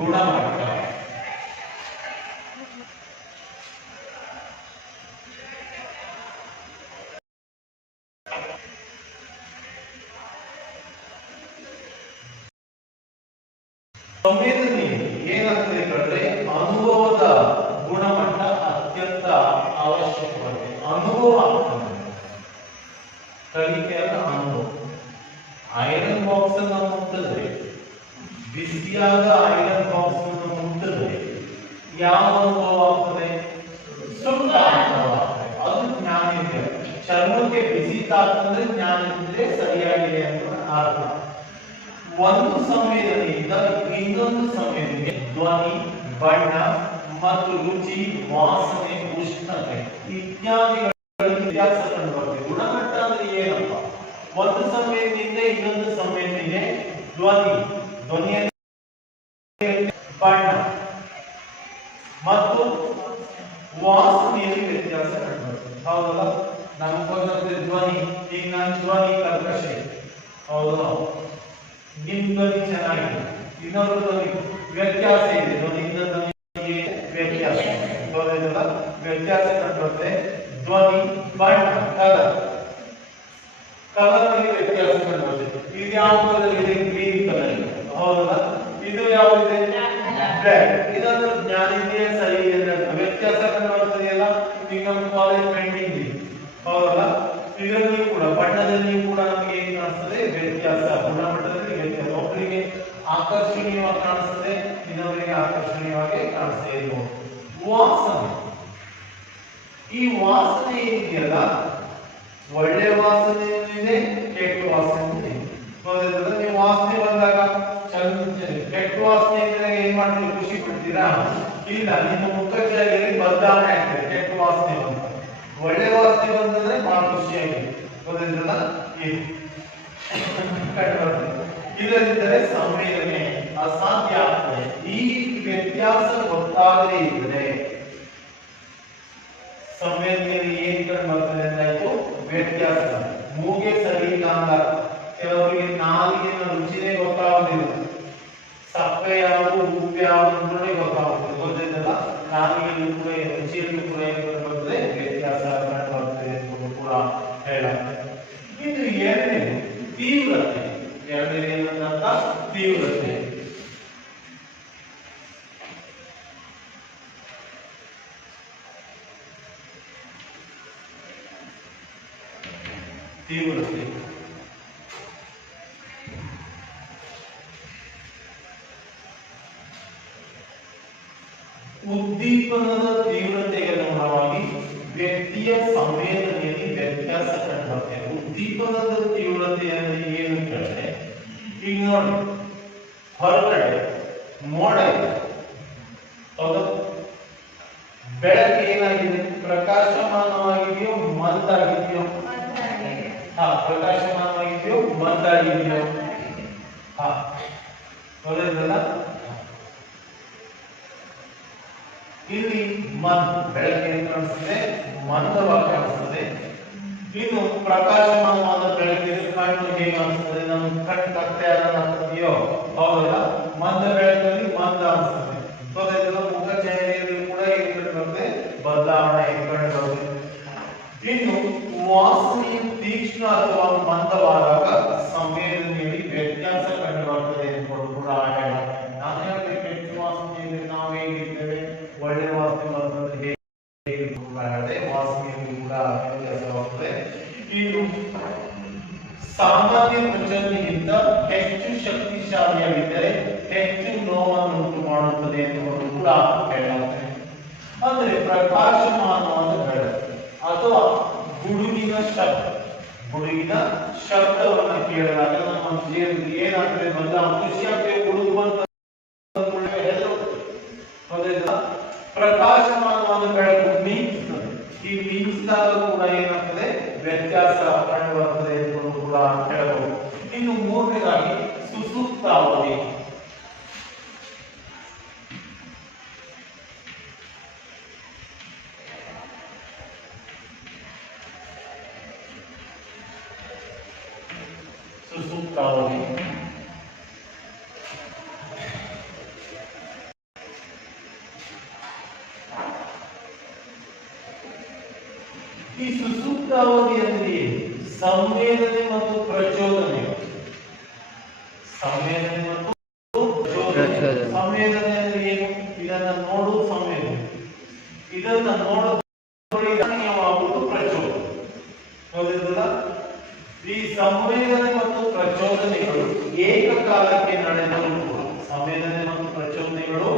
ಗುಣಮಟ್ಟ. ಸಂವೇದನೆ ಏನಂತ ಹೇಳಿದ್ರೆ ಅನುಭವದ ಗುಣಮಟ್ಟ ಅತ್ಯಂತ ಅವಶ್ಯಕವಾಗಿದೆ. ಅನುಭವ ಕಲಿಕೆಯ ಅನುಭವ. ಐರನ್ ಬಾಕ್ಸ್ ಅನ್ನು ಮುಟ್ಟಿದ್ರೆ, ಬಿಸಿಯಾದ ಐರನ್ ಬಾಕ್ಸ್ ಅನ್ನು ಮುಟ್ಟಿದ್ರೆ ಯಾವ ಅನುಭವ ಆಗ್ತದೆ? ಸುಟ್ಟ ಅನುಭವ ಆಗ್ತದೆ. ಅದು ಜ್ಞಾನೇಂದ್ರಿಯ. ಚರ್ಮಕ್ಕೆ ಬಿಸಿ ತಾಕಂದ್ರೆ ಜ್ಞಾನೇಂದ್ರಿಯ ಸರಿಯಾಗಿದೆ ಅಂತ ಅರ್ಥ. ಒಂದು ಸಂವೇದನೆಯಿಂದ ಇನ್ನೊಂದು ಸಂವೇದನೆಗೆ ಧ್ವನಿ, ಬಣ್ಣ ಮತ್ತು ರುಚಿ, ವಾಸನೆ, ಉಷ್ಣತೆ ಇತ್ಯಾದಿಗಳಲ್ಲಿ ವ್ಯತ್ಯಾಸ ಕಂಡುಬರ್ತದೆ. ಗುಣಮಟ್ಟ ಅಂದ್ರೆ ಏನಪ್ಪ? ಒಂದು ಸಂವೇದನೆಯಿಂದ ಇನ್ನೊಂದು ಸಂವೇದನೆಗೆ ಧ್ವನಿಯ ಬಣ್ಣ ಮತ್ತು ವಾಸನೆಯಲ್ಲಿ ವ್ಯತ್ಯಾಸ ಕಂಡುಬರ್ತದೆ. ಹೌದಲ್ಲ? ನಮಗೊಂದು ಧ್ವನಿ, ಈಗ ನನ್ನ ಧ್ವನಿ ಕರ್ಕಶ, ಹೌದಲ್ಲ? ನಿಮ್ಮ ಧ್ವನಿ ಚೆನ್ನಾಗಿದೆ, ಇನ್ನೊಬ್ಬರ ಧ್ವನಿ ವ್ಯತ್ಯಾಸ ಇದೆ. ಧ್ವನಿಯಿಂದ ಧ್ವನಿಗೆ ವ್ಯತ್ಯಾಸ, ವ್ಯತ್ಯಾಸ ಕಂಡುಬರುತ್ತೆ. ಧ್ವನಿ, ಬಣ್ಣ, ಕಲರ್ ಅಲ್ಲಿ ವ್ಯತ್ಯಾಸ ಕಂಡುಬರುತ್ತೆ. ಇದು ಯಾವ ಕಲರ್ ಇದೆ? Green colour. ಹೌದಲ್ಲ? ಇದು ಯಾವ್ದಿದೆ? ಬ್ಲ್ಯಾಕ್. ಇದನ್ನು ಜ್ಞಾನೇಂದ್ರಿಯ ಸರಿ ಇದೆ. ವ್ಯತ್ಯಾಸ ಕಂಡುಬರ್ತದೆಯಲ್ಲ. ಈಗ ನಮ್ಮ ಕಾಲೇಜ್ ಪೆಂಡಿಂಗ್ ಇದೆ, ಹೌದಲ್ಲ? ಇದರಲ್ಲಿ ಕೂಡ ಬಣ್ಣದಲ್ಲಿ ಕೂಡ ನಮಗೆ ಏನು ಕಾಣಿಸ್ತದೆ? ವ್ಯತ್ಯಾಸ. ಗುಣಮಟ್ಟದಲ್ಲಿ ವ್ಯತ್ಯಾಸ. ಒಬ್ಬರಿಗೆ ಆಕರ್ಷಣೀಯವಾಗಿ ಕಾಣಿಸ್ತದೆ, ಇನ್ನೊಬ್ಬರಿಗೆ ಆಕರ್ಷಣೀಯವಾಗಿ ಕಾಣಿಸ್ತದೆ. ಇದು ವಾಸನೆ. ಈ ವಾಸನೆ ಏನಿದೆಯಲ್ಲ, ಒಳ್ಳೆ ವಾಸನೆ ಇದೆ, ಕೆಟ್ಟ ವಾಸನೆ ಇದೆ. ಹೌದಲ್ಲ? ನೀವು ವಾಸನೆ ಬಂದಾಗ ಕೆಟ್ಟ ವಾಸನೆ ಇದ್ದಾಗ ಏನ್ ಮಾಡ್ತೀವಿ? ಖುಷಿ ಪಡ್ತೀರಾ? ಇಲ್ಲ, ನಿಮ್ಮ ಮುಖದಲ್ಲಿ ಬದಲಾವಣೆ ಆಗ್ತದೆ ಕೆಟ್ಟ ವಾಸನೆ ಬಂದಾಗ. ಒಳ್ಳೆ ವಾಸನೆ ಬಂದ್ರೆ ಬಹಳ ಖುಷಿಯಾಗಿದೆ. ಗೊತ್ತಿಲ್ಲ? ಇದರಿಂದಲೇ ಸಂವೇದನೆ ಅಸಾಧ್ಯ ಆಗ್ತದೆ. ಈ ವ್ಯತ್ಯಾಸ ಗೊತ್ತಾಗದೇ ಇದ್ರೆ ಸಂವೇದನೆಯಲ್ಲಿ ಏನ್ ಕಂಡು ಬರ್ತದೆ ಅಂತಾಯ್ತು? ವ್ಯತ್ಯಾಸ. ಮೂಗೆ ಸರಿ ಇಲ್ಲ ಅಂತ ಕೆಲವರಿಗೆ ನಾಲಿಗೆನ ರುಚಿನೇ ಗೊತ್ತಾಗೋದಿಲ್ಲ. ಸಪ್ಪೆ ಯಾವುದು, ಉಪ್ಪು ಯಾವುದು ಅಂತಾನೆ ಗೊತ್ತಾಗ್ತದೆ. ಗೊತ್ತಿದ್ದಲ್ಲ? ನಾಲಿಗೆಯಲ್ಲಿ ಕೂಡ ರುಚಿಯಲ್ಲಿ ಕೂಡ ಏನು ಕಂಡು ಬರ್ತದೆ? ವ್ಯತ್ಯಾಸ ಕಂಡು ಬರ್ತದೆ ಎಂದು ಕೂಡ ಹೇಳುತ್ತೆ. ಇದು ಎರಡನೇ ತೀವ್ರತೆ. ಎರಡನೇ ಏನಂತ? ತೀವ್ರತೆ. ತೀವ್ರತೆ ಉದ್ದೀಪನದ ತೀವ್ರತೆಗೆ ಅನುಗುಣವಾಗಿ ವ್ಯಕ್ತಿಯ ಸಂವೇದನೆಯಲ್ಲಿ ವ್ಯತ್ಯಾಸ ಕಂಡುಬರ್ತದೆ. ಉದ್ದೀಪನದ ತೀವ್ರತೆ ಅಂದ್ರೆ ಏನು ಕೇಳಿದ್ರೆ, ಈಗ ನೋಡಿ, ಹೊರಗಡೆ ಮೋಡ ಇದೆ, ಹೌದು? ಬೆಳಕು ಏನಾಗಿದೆ? ಪ್ರಕಾಶಮಾನವಾಗಿದೆಯೋ ಮಂದಾಗಿದೆಯೋ? ಪ್ರಕಾಶಮಾನವಾಗಿದೆಯೋ ಮಂದಾಗಿದೆಯೋ? ಹೌದಲ್ಲ? ಇಲ್ಲಿ ಬೆಳಗ್ಗೆ ಕಾಣಿಸ್ತದೆ, ಮಂದವಾಗಿ ಕಾಣಿಸ್ತದೆ. ಇನ್ನು ಪ್ರಕಾಶಮಾನವಾದ ಬೆಳಕಿಗೆ ಕಣ್ಣು ಹೇಗೆ ಅನಿಸ್ತದೆ? ನಮ್ಮ ಕಣ್ಣು ಕತ್ತೆ ಆಗ್ತದೆಯೋ? ಹೌದಲ್ಲ? ಮಂದ ಬೆಳಕಲ್ಲಿ ಮಂದ ಅನಿಸ್ತದೆ. ಮುಖ ಚಹರೆಯಲ್ಲಿ ಕೂಡ ಏನಿರುತ್ತೆ? ಬದಲಾವಣೆ ಕಂಡು ಬರ್ತದೆ. ಇನ್ನು ವಾಸನೆಯು ತೀಕ್ಷ್ಣ ಅಥವಾ ಮಂದವಾದಾಗ ಸಂವೇದನೆಯಲ್ಲಿ ವ್ಯತ್ಯಾಸ ಕಂಡು ಬರ್ತದೆ ಎಂದು ಕೂಡ ಹೇಳುತ್ತೆ. ನಾನು ಹೇಳಿದ್ರೆ ಕೆಟ್ಟ ವಾಸನೆಯಲ್ಲಿ ನಾವು ಹೇಗಿರ್ತೇವೆ? ಒಳ್ಳೆ ವಾಸನೆ ಬರ್ತದೆ ಹೇಗೆ ಕೂಡ ಹೇಳಿದೆ. ವಾಸನೆಯಲ್ಲಿ ಕೂಡ ವ್ಯತ್ಯಾಸವಾಗ್ತದೆ. ಇದು ಸಾಮಾನ್ಯ ಮುಂಜಾನೆಗಿಂತ ಹೆಚ್ಚು ಶಕ್ತಿಶಾಲಿಯಾಗಿದ್ದರೆ ಹೆಚ್ಚು ನೋವನ್ನು ಉಂಟು ಮಾಡುತ್ತದೆ ಎಂದು ಕೂಡ ಹೇಳುತ್ತೆ. ಅಂದ್ರೆ ಪ್ರಕಾಶಮಾನವಾದ ಬೆಳಕು ಅಥವಾ ಗುಡುಗಿನ ಶಬ್ದ. ಗುಡುಗಿನ ಶಬ್ದವನ್ನ ಕೇಳಿದಾಗ ನಮ್ಮ ಜೀವನದಲ್ಲಿ ಏನಾಗ್ತದೆ ಬಂದ ಖುಷಿ ಆಗ್ತದೆ. ಗುಡುಗು ಬಂತ ಪ್ರಕಾಶಮಾನವಾದ ಬೆಳಕು ಮಿಂಚ್ತದೆ. ಈ ಮಿಂಚಿದಾಗ ಕೂಡ ಏನಾಗ್ತದೆ ವ್ಯತ್ಯಾಸ ಕಂಡು ಬರ್ತದೆ ಎಂದು ಕೂಡ ಹೇಳಬಹುದು. ಇನ್ನು ಮೂರನೇದಾಗಿ ಸುಸುಪ್ತಾವಧಿ. ಸುಸುಪ್ತಾವಧಿ ಈ ಸುಸುಪ್ತಾವಧಿ ಅಂದ್ರೆ ಸಂವೇದನೆ ಮತ್ತು ಪ್ರಚೋದನೆ. ಸಂವೇದನೆ ಮತ್ತು ಪ್ರಚೋದನೆ. ಸಂವೇದನೆ ಅಂದ್ರೆ ಏನು? ಇದನ್ನ ನೋಡು ಸಂವೇದನೆ, ಇದನ್ನ ನೋಡು ಪ್ರಚೋದನೆ. ಹೌದಿಲ್ಲ? ಈ ಸಂವೇದನೆ ಮತ್ತು ಪ್ರಚೋದನೆಗಳು ಏಕಕಾಲಕ್ಕೆ ನಡೆದರೂ ಕೂಡ, ಸಂವೇದನೆ ಮತ್ತು ಪ್ರಚೋದನೆಗಳು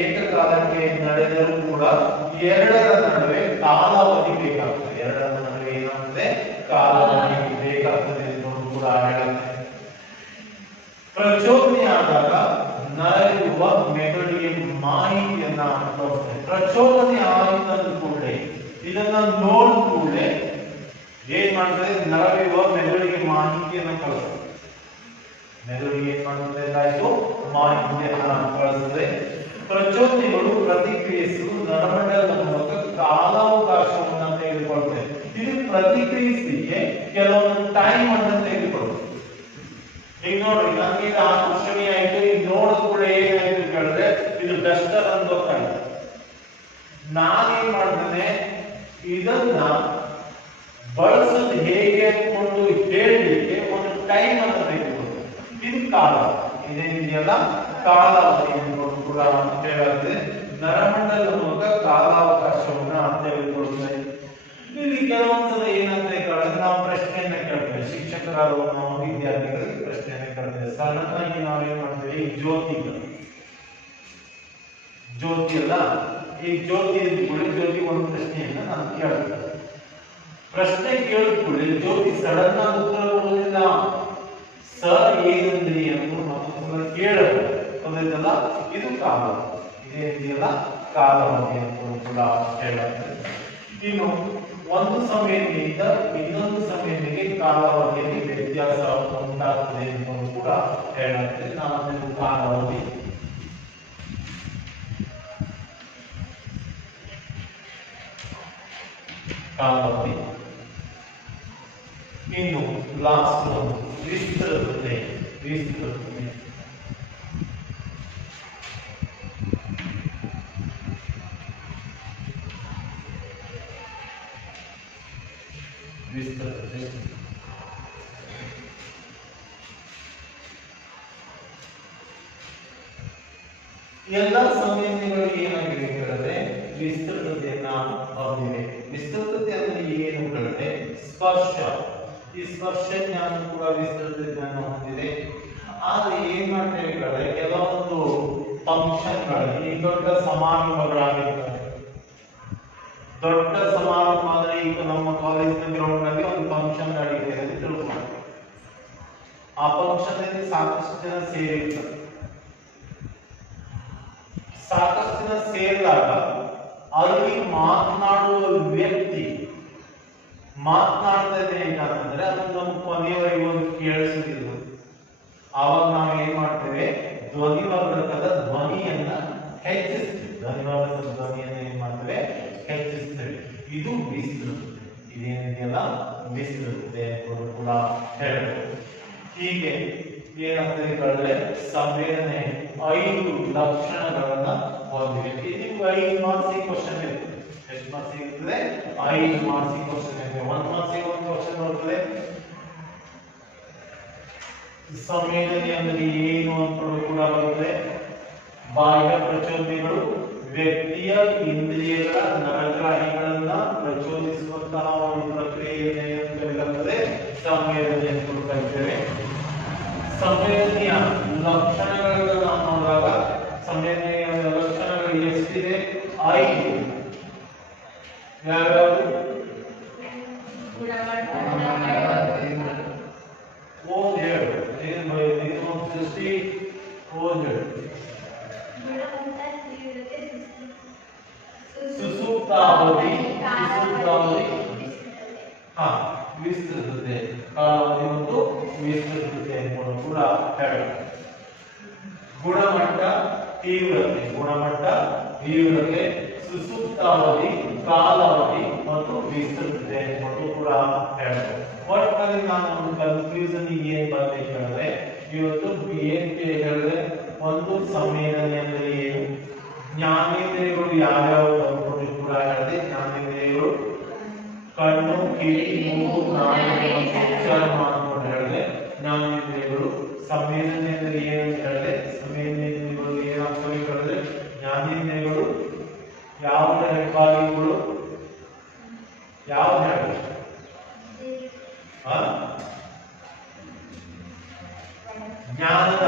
ಏಕಕಾಲಕ್ಕೆ ನಡೆದರೂ ಕೂಡ ಎರಡರ ನಡುವೆ ಕಾಲಾವಧಿ ಬೇಕಾಗ್ತದೆ. ಎರಡರ ನಡುವೆ ಏನಾಗ್ತದೆ ಕಾಲಾವಧಿ ಬೇಕಾಗ್ತದೆ ಎಂದು ಕೂಡ ಹೇಳುತ್ತೆ. ಪ್ರಚೋದನೆ ಆದಾಗ ನಡೆಯುವ ಮೆದುಳಿಗೆ ಮಾಹಿತಿಯನ್ನ ತೋರಿಸ್ತದೆ. ಪ್ರಚೋದನೆ ಆದ ಕೂಡಲೇ ಇದನ್ನ ನೋಡಿದ ಕೂಡಲೇ ಏನ್ ಮಾಡ್ತದೆ ನಡೆಯುವ ಮೆದುಳಿಗೆ ಮಾಹಿತಿಯನ್ನು ಕಳಿಸ್ತದೆ. ಮೆದುಳಿಗೆ ಏನ್ ಮಾಡ್ತದೆ ಆಯ್ತು ಮಾಹಿತಿಯನ್ನ ಕಳಿಸ್ತದೆ. ಪ್ರಚೋದನೆಗಳು ಪ್ರತಿಕ್ರಿಯಿಸಲು ನರಮಂಡಲದ ಮೂಲಕ ಕಾಲಾವಕಾಶವನ್ನು ತೆಗೆದುಕೊಳ್ತದೆ. ಇದು ಪ್ರತಿಕ್ರಿಯಿಸಲಿಕ್ಕೆ ಕೆಲವೊಂದು ಟೈಮ್ ಅನ್ನು ತೆಗೆದುಕೊಳ್ತದೆ. ಈಗ ನೋಡ್ರಿ, ನನಗೆ ಇದು ಆಕರ್ಷಣೀಯ ಆಯ್ತು, ಈಗ ನೋಡಿದ ಕೂಡ ಏನಾಯ್ತು ಹೇಳಿದ್ರೆ ಇದು ಡಸ್ಟರ್ ಅಂತ ಗೊತ್ತಾಯ್ತು. ನಾನೇನ್ ಮಾಡ್ತೇನೆ ಇದನ್ನ ಬಳಸೋದು ಹೇಗೆ ಅಂದ್ಕೊಂಡು ಹೇಳಲಿಕ್ಕೆ ಒಂದು ಟೈಮ್ ಅನ್ನು ತೆಗೆದುಕೊಳ್ತದೆ. ಇದು ಕಾಲ, ಇದೇನಿದೆಯಲ್ಲ ಕಾಲಾವಧಿ ಎಂದು ಕೂಡ ಹೇಳುತ್ತೆ. ನರಮಂಡಲದ ಮೂಲಕ ಕಾಲಾವಕಾಶವನ್ನ ತೆಗೆದುಕೊಳ್ತದೆ. ಇಲ್ಲಿ ಕೆಲವೊಂದ್ಸಲ ಏನಾಗ್ತದೆ ಹೇಳಿದ್ರೆ ನಾವು ಪ್ರಶ್ನೆಯನ್ನ ಕೇಳ್ತೇವೆ. ಶಿಕ್ಷಕರಾದ ನಾವು ವಿದ್ಯಾರ್ಥಿಗಳಿಗೆ ಪ್ರಶ್ನೆಯನ್ನ ಕೇಳ್ತೇವೆ. ಸಣ್ಣದಾಗಿ ನಾವೇನ್ ಮಾಡ್ತೇವೆ, ಈ ಜ್ಯೋತಿ ಅಲ್ಲ, ಈ ಜ್ಯೋತಿ ಜ್ಯೋತಿ ಒಂದು ಪ್ರಶ್ನೆಯನ್ನ ನಾನು ಕೇಳ್ತೇನೆ. ಪ್ರಶ್ನೆ ಕೇಳಿದ ಕೂಡಲೇ ಜ್ಯೋತಿ ಸಡನ್ ಆಗಿ ಉತ್ತರ ಕೊಡುವುದಿಲ್ಲ. ಸರ್ ಏನಂದ್ರಿ ಎಂದು ನಾವು ಕೇಳಲ್ಲ. ಇದು ಕಾಲ, ಇದೇನಿದೆಯಲ್ಲ ಕಾಲಾವಧಿ ಅಂತ ಕೂಡ ಹೇಳುತ್ತೆ. ಇನ್ನು ಒಂದು ಸಂವೇದನೆಯಿಂದ ಇನ್ನೊಂದು ಸಂವೇದನೆಗೆ ಕಾಲಾವಧಿಯಲ್ಲಿ ವ್ಯತ್ಯಾಸ ಉಂಟಾಗ್ತದೆ ಎಂದು ಕೂಡ ಹೇಳುತ್ತೆ. ನಾವು ಕಾಲಾವಧಿ ಕಾಲಾವಧಿ ಇನ್ನು ಲಾಸ್ಟ್ ವಿಸ್ತೃತತೆ. ವಿಸ್ತೃತತೆ ವಿಸ್ತೃತತೆ ಎಲ್ಲ ಸಂವೇದನೆಗಳು ಏನಾಗಿದೆ ಹೇಳಿದ್ರೆ ವಿಸ್ತೃತತೆಯನ್ನ ಹೊಂದಿವೆ. ವಿಸ್ತೃತತೆ ಅಂದ್ರೆ ಏನು ಹೇಳಿದ್ರೆ ಸ್ಪರ್ಶ. ಈ ಸ್ಪರ್ಶ ಜ್ಞಾನ ಕೂಡ ವಿಸ್ತೃತ ಜ್ಞಾನ ಹೊಂದಿದೆ. ಆದ್ರೆ ಏನ್ ಮಾಡ್ತೇವೆ ಹೇಳಿದ್ರೆ ಕೆಲವೊಂದು ಫಂಕ್ಷನ್ಗಳಲ್ಲಿ ದೊಡ್ಡ ಸಮಾರಂಭಗಳಾಗಿರ್ತವೆ. ದೊಡ್ಡ ಸಮಾರಂಭ ಅಂದ್ರೆ ಈಗ ನಮ್ಮ ಕಾಲೇಜಿನ ಗ್ರೌಂಡ್ ನಲ್ಲಿ ಒಂದು ಫಂಕ್ಷನ್ ನಡೀತಿದೆ ಅಂತ ತಿಳ್ಕೊಂಡು ಆ ಫಂಕ್ಷನ್ ನಲ್ಲಿ ಸಾಕಷ್ಟು ಜನ ಸೇರಿರ್ತಾರೆ. ಸಾಕಷ್ಟು ಜನ ಸೇರಿದಾಗ ಅಲ್ಲಿ ಮಾತನಾಡುವ ವ್ಯಕ್ತಿ ಮಾತನಾಡ್ತಾ ಇದ್ರೆ ಏನಂತಂದ್ರೆ ಅದು ನಮ್ಮ ಕೊನೆಯವರೆಗೂ ಒಂದು ಕೇಳಿಸುತ್ತಿಲ್ಲ. ಆವಾಗ ನಾವು ಏನ್ ಮಾಡ್ತೇವೆ, ಧ್ವನಿವರ್ಧಕದ ಧ್ವನಿಯನ್ನ ಹೆಚ್ಚಿಸ್ತೇವೆ. ಧ್ವನಿವರ್ಧಕದ ಧ್ವನಿಯನ್ನ ಏನ್ ಮಾಡ್ತೇವೆ, ಹೆಚ್ಚಿಸ್ತೇವೆ. ಇದು ವಿಸ್ತೃತತೆ. ಇದೇನಿದೆಯಲ್ಲ ವಿಸ್ತೃತತೆ ಕೂಡ ಹೇಳಬಹುದು. ಹೀಗೆ ಏನಾಗ್ತದೆ ಹೇಳಿದ್ರೆ ಸಂವೇದನೆ 5 ಲಕ್ಷಣಗಳನ್ನ ಹೊಂದಿದೆ. ಇದು 5 ಮಾರ್ಕ್ಸ್ ಕ್ವಶನ್ ಇರ್ತದೆ. ಎಷ್ಟು ಮಾರ್ಕ್ಸ್ ಇರ್ತದೆ? 5 ಮಾರ್ಕ್ಸ್ ಕ್ವಶನ್ ಇದೆ. 1 ಮಾರ್ಕ್ಸ್ ಒಂದು ಕ್ವಶನ್ ಬರ್ತದೆ. ಸಂವೇದನೆ ಅಂದ್ರೆ ಏನು ಅಂತ ಕೂಡ ಬರ್ತದೆ. ಬಾಹ್ಯ ಪ್ರಚೋದನೆಗಳು ವ್ಯಕ್ತಿಯ ಇಂದ್ರಿಯಗಳ ನರಗ್ರಾಹಿಗಳನ್ನ ಪ್ರಚೋದಿಸುವಂತಹ ಒಂದು ಪ್ರಕ್ರಿಯೆಯನ್ನು ಹೇಳುತ್ತದೆ ಸಂವೇದನೆ ಅಂತ ಕರೀತೇವೆ. ಸಂವೇದನೆಯ ಲಕ್ಷಣಗಳನ್ನು ನಾವು ನೋಡಿದಾಗ ಸಂವೇದನೆಯ ಲಕ್ಷಣಗಳು ಎಷ್ಟಿದೆ? 5. ಯಾವ್ಯಾವುದು ಓದ್ ಹೇಳು ಏನು ಸೃಷ್ಟಿ ಓದ್ ಹೇಳು ಸುಸೂಕ್ತಾವಧಿ ಹಾ ವಿಸ್ತೃತತೆ ಕಾಲಾವಧಿ ಮತ್ತು ವಿಸ್ತೃತತೆ ಅನ್ನೋದು ಕೂಡ ಹೇಳು ಗುಣಮಟ್ಟ ತೀವ್ರತೆ ಸುಸೂಕ್ತಾವಧಿ ಕಾಲಾವಧಿ ಮತ್ತು ವಿಸ್ತೃತತೆ ಅನ್ನೋದು ಕೂಡ ಹೇಳಬಹುದು ಒಟ್ಟಾಗಿ ನಾನು ಒಂದು ಕನ್ಫ್ಯೂಷನ್ ಏನ್ ಬರ್ಬೇಕು ಹೇಳಿದ್ರೆ ಇವತ್ತು BNK ಹೇಳಿದ್ರೆ ಒಂದು ಸಂವೇದನೆ ಅಂದ್ರೆ ಏನು ಜ್ಞಾನೇಂದ್ರಿಯಗಳು ಯಾವ್ಯಾವ ಅಂದ್ಕೊಂಡು ಕೂಡ ಹೇಳಿದೆ ಜ್ಞಾನೇಂದ್ರಿಯಗಳು ಕಣ್ಣು ಕಿವಿ ಮೂಗು ನಾಲಿಗೆ ಮತ್ತು ಉಚ್ಚಾರ ಮಾಡ್ಕೊಂಡು ಹೇಳಿದೆ ಜ್ಞಾನೇಂದ್ರಿಯಗಳು ಸಂವೇದನೆ ಅಂದ್ರೆ ಏನಂತ ಹೇಳಿದೆ ಸಂವೇದನೇಂದ್ರಿಯಗಳು ಏನಾಗ್ತವೆ ಹೇಳಿದ್ರೆ ಜ್ಞಾನೇಂದ್ರಿಯಗಳು ಯಾವ ಹೆಬ್ಬಾಗಿಗಳು ಯಾವ ಹೇಳಿದೆ ಜ್ಞಾನದ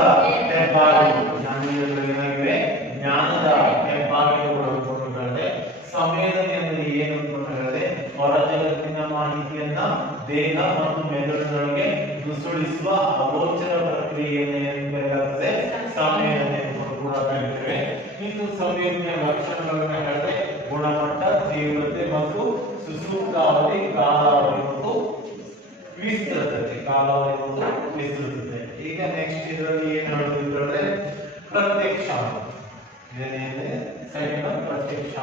ಹೆಬ್ಬಾಗಿಲು ಜ್ಞಾನೇಂದ್ರಿಯಗಳು ಏನಾಗಿವೆ ಜ್ಞಾನದ ಹೆಬ್ಬಾಗಿಲುಗಳು ಅಂದ್ಕೊಂಡು ಹೇಳಿದೆ ಸಂವೇದನೆ ಅಂದ್ರೆ ಏನು ಅಂದ್ಕೊಂಡು ಹೇಳಿದೆ ಹೊರ ಜಗತ್ತಿನ ಮಾಹಿತಿಯನ್ನ ದೇಹ ಮತ್ತು ಮೆದುಳಿನೊಳಗೆ ನುಸುಳಿಸುವ ಅಗೋಚರ ಪ್ರಕ್ರಿಯೆಯನ್ನು ಏನಾಗುತ್ತದೆ ಸಂವೇದನೆ ಅಂದ್ಕೊಂಡು ಕೂಡ ಕರೀತೇವೆ ಇನ್ನು ಸಂವೇದನೆಯ ಲಕ್ಷಣಗಳನ್ನ ಹೇಳಿದ್ರೆ ಗುಣಮಟ್ಟ ತೀವ್ರತೆ ಮತ್ತು ಸುಸೂಕ್ತಾವಧಿ ಕಾಲಾವಧಿ ಮತ್ತು ವಿಸ್ತೃತತೆ ಕಾಲಾವಧಿ ಮತ್ತು ವಿಸ್ತೃತತೆ ಈಗ ನೆಕ್ಸ್ಟ್ ಇದರಲ್ಲಿ ಏನು ಹೇಳೋದು ಪ್ರತ್ಯಕ್ಷ ಏನೇನಿದೆ ಸೈನಿಕ ಪ್ರತ್ಯಕ್ಷ